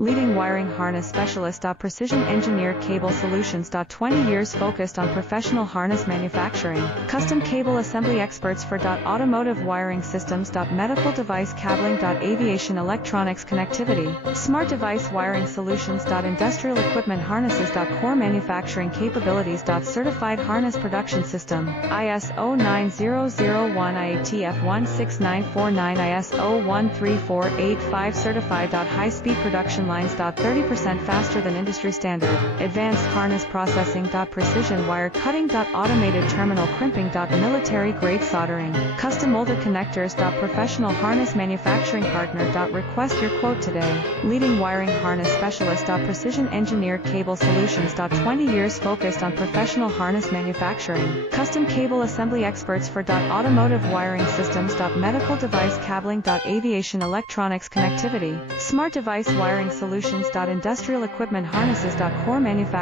Leading wiring harness specialist. Precision engineered cable solutions. 20 years focused on professional harness manufacturing. Custom cable assembly experts for automotive wiring systems. Medical device cabling. Aviation electronics connectivity. Smart device wiring solutions. Industrial equipment harnesses. Core manufacturing capabilities. Certified harness production system. ISO 9001 IATF 16949 ISO 13485 certified. High-speed production lines. 30% faster than industry standard. Advanced harness processing. Precision wire cutting. Automated terminal crimping. Military grade soldering. Custom molded connectors. Professional harness manufacturing partner. Request your quote today. Leading wiring harness specialist. Precision engineered cable solutions. 20 years focused on professional harness manufacturing. Custom cable assembly experts for automotive wiring systems. Medical device cabling. Aviation electronics connectivity. Smart device wiring solutions. Industrial equipment harnesses. Core manufacturing